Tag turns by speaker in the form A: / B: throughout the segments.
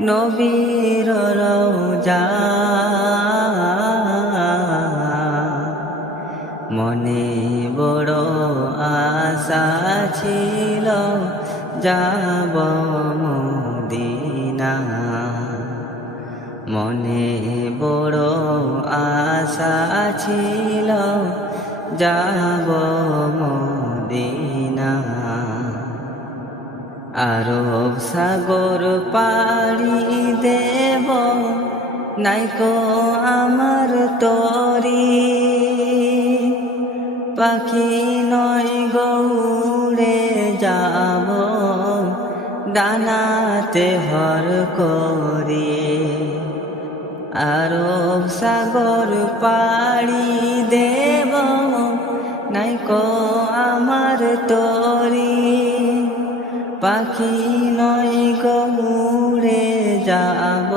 A: নবীর রোজা মনে বড় আশা ছিল যাব মদিনা। মনে বড় আশা ছিল যাব মদিনা আরব সাগর পাড়ি দেব নাইকো আমার তরি। পাখি নয় গৌড়ে যাব, ডানাতে হর করি। আরব সাগর পাড়ি দেব নাইকো আমার তরি। পাখি নয় গৌড়ে যাব।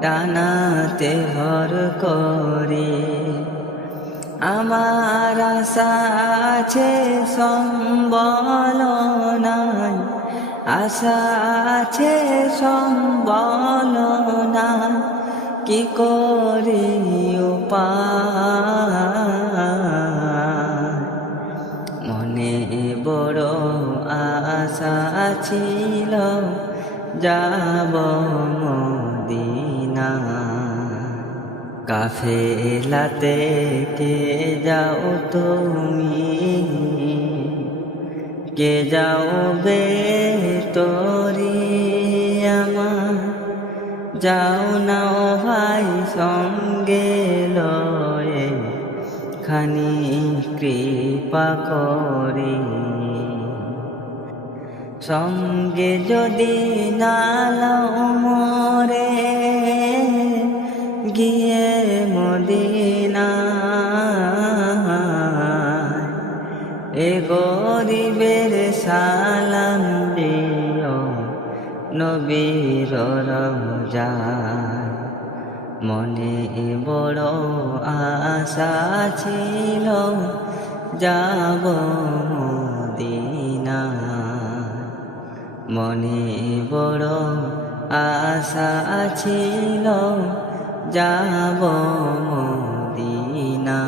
A: ডানাতে ভর করে। আমার আশা আছে, সম্বল নাই। আশা আছে, সম্বল না কি করি উপায়? ছিল যাব মদিনা। কাফেলাতে কে যাও তুমি? কে যাও বে তোরি? যাও না ও ভাই, সঙ্গে লয়ে খানি কৃপা করি। সঙ্গে যদি নালাও মরে, গিয়ে মদিনা এ গরিবের সালাম দিও নবীর রমজান। মনে বড় আশা ছিল, যাব মনে বড় আশা ছিল যাব মদিনা।